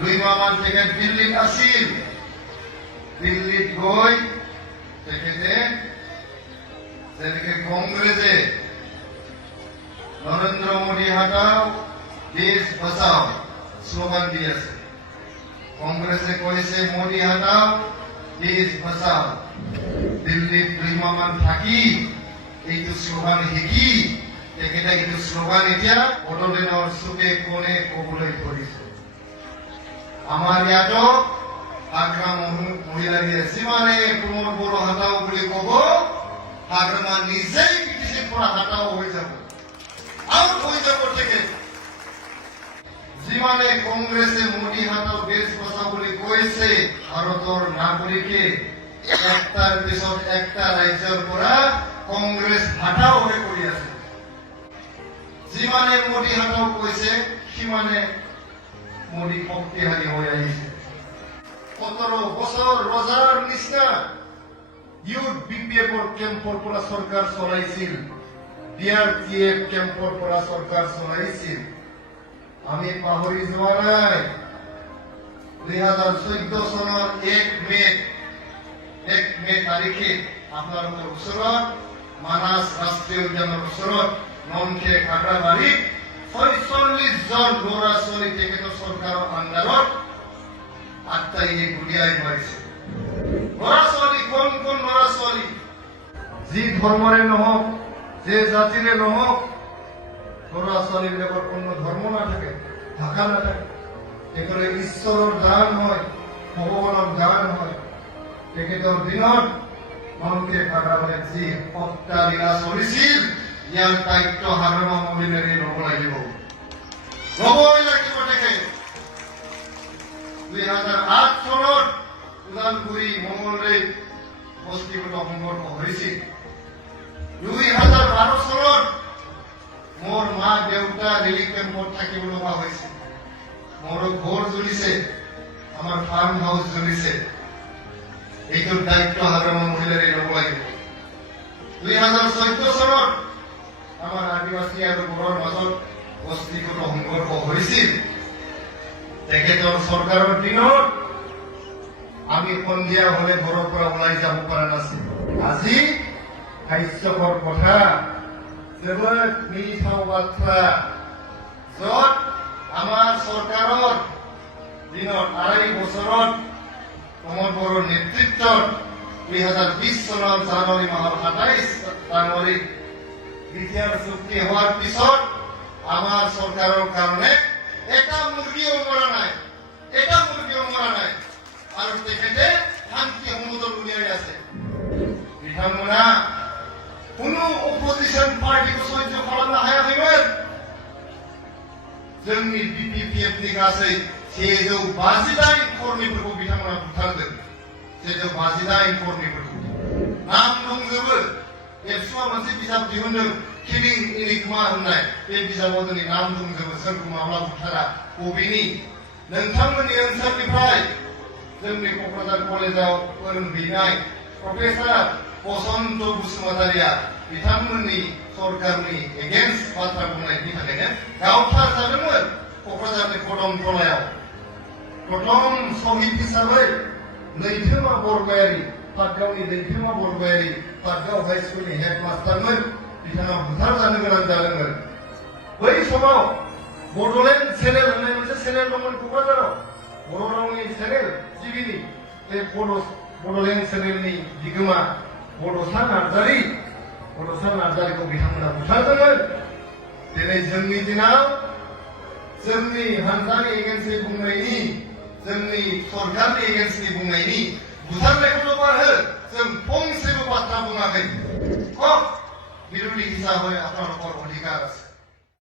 2 মাহমান তেখেত দিল্লীত আছিল দিল্লীত গৈ তেখেতে যেনেকে কংগ্রেসে নরেন্দ্র মোদী হটাও দেশ বাঁচাও স্লোগান দিয়েছে কংগ্রেসে কইছে মোদী হটাও দেশ বাঁচাও দিল্লীত 2 মাহমান থাকি এইটো স্লোগান শিকি তেখেতে এইটো স্লোগান এতিয়া বড়োলেণ্ডৰ চুকে কোণে কবলৈ ধৰিছে আমাৰ ইয়াতো আগ্ৰা মহিলাৰীয়ে যিমানে কোমৰ বড়ো হটাও বুলি কব আগ্ৰামা নিজেই পিঠিৰ পৰা হটাও হৈ যাব আউট হৈ যাব তেখেত যিমানে কংগ্ৰেসে মোদী হটাও দেশ বাঁচাও বুলি কৈছে ভাৰতৰ নাগৰিকে একটাৰ পিছত একটা ৰাজ্যৰ পৰা কংগ্ৰেস হটাও হৈ কৰি আছে যিমানে মোদী হটাও কৈছে সিমানে মোদী শক্তিশালী হৈ আহিছে 17 বছৰ ৰজাৰ নিচিনা ইউথ BPF কেম্পৰ পৰা চৰকাৰ চলাইছিল BTR কেম্পৰ পৰা চৰকাৰ চলাইছিল আমি পাহৰি যোৱা নাই 2014 চনৰ 1 মে তাৰিখে আপোনালোকৰ ওচৰত মানাস ৰাষ্ট্ৰীয় উদ্যানৰ ওচৰত নমখে খাগৰাবাৰীত 46 জন ল'ৰা ছোৱালী তেখেতৰ চৰকাৰৰ আণ্ডাৰত আত্মাইয়ে গুলিয়াই মাৰিছে ল'ৰা ছোৱালী কোন ল'ৰা ছোৱালী যি ধৰ্মৰে নহওক যে জাতিৰে নহওক ল'ৰা ছোৱালীবিলাকৰ কোনো ধৰ্ম নাথাকে ভাষা নাথাকে তেখেতে ঈশ্বৰৰ দান হয় ভগৱানৰ দান হয় তেখেতৰ দিনত নমখে খাগৰাবাৰীত যি অট্টালিকা চলিছিল ইয়াৰ দায়িত্ব হাগ্ৰামা মহিলাৰে ল'ব লাগিব ল'বই লাগিব তেখেত 2008 চনত ওদালগুৰি মঙ্গলদৈত বস্তিগত সংঘৰ্ষ হৈছিল 2012 চনত মোৰ মা দেউতা ৰিলিফ কেম্পত থাকিব লগা হৈছিল মোৰ ঘৰ জ্বলিছে আমাৰ ফাৰ্ম হাউচ জ্বলিছে এইটোৰ দায়িত্ব হাগ্ৰামা মহিলাৰে ল'ব লাগিব 2014 চনত আমাৰ আদিবাসী আৰু বড়োৰ মাজত বস্তিগত সংঘৰ্ষ হৈছিল তেখেতৰ চৰকাৰৰ দিনত আমি সন্ধিয়া হলে ঘৰৰ পৰা ওলাই যাব পৰা নাছিল আজি হাস্যকৰ কথা जोबोद मिनिथाव बाथ्रा য'ত আমাৰ চৰকাৰৰ দিনত 2.5 বছৰত প্ৰমোদ বড়োৰ নেতৃত্বত 2020 চনৰ জানুৱাৰী মাহৰ 27 জানুৱাৰীত BTR চুক্তি হোৱাৰ পিছত আমাৰ চৰকাৰৰ কাৰণে এটা মুৰ্গীও মৰা নাই আৰু তেখেতে শান্তি সমুদ্ৰ উলিয়াই আছে বিধানমনা কোনো অপজিশন পাर्टीखौ सह्य खालामनो हायाखैमोन जोंनि BPPFनि गासै 158 कर्मीफोरखौ बिथांमोना बुथारदों 158 कर्मीफोरखौ नाम दंजोबो एबसुआ मोनसे बिजाब दिहुनदों किलिं इनिग्मा होननाय बे बिजाबाव जोंनि नाम दंजोबो सोरखौ माब्ला बुथारा बबेनि नोंथांमोननि ओनसोलनिफ्राय जोंनि क'क्राझार कलेजाव फोरोंहैनाय प्रफेसार बसन्त बसुमतारिया बिथांमोननि सरकारनि एगेन्स्ट बाथ्रा बुंनायनि थाखायनो गावथार जादोंमोन क'क्राझारनि कदम टलायाव प्रथम शहीद हिसाबै लैथोमा बरगयारि पाटगावनि लैथोमा बरगयारि पाटगाव हाई स्कुलनि हेडमास्टारमोन बिथाङा बुथारजानो गोनां जादोंमोन बै समाव बड'लेण्ड चेनेल होननाय मोनसे चेनेल दंमोन क'क्राझाराव बर' रावनि चेनेल टिभिनि बे बड'लेण्ड चेनेलनि बिगोमा बड'सा नार्जारीखौ बिथांमोना बुथारदोंमोन दिनै जोंनि दिनाव जोंनि हान्जानि एगेन्स्टनि बुंनायनि जोंनि सरकारनि एगेन्स्टनि बुंनायनि बुथारनायखौल' बारहो जों फंसेबो बाथ्रा बुङाखै बिरोधी हिसाबै আপোনালোকৰ অধিকাৰ আছে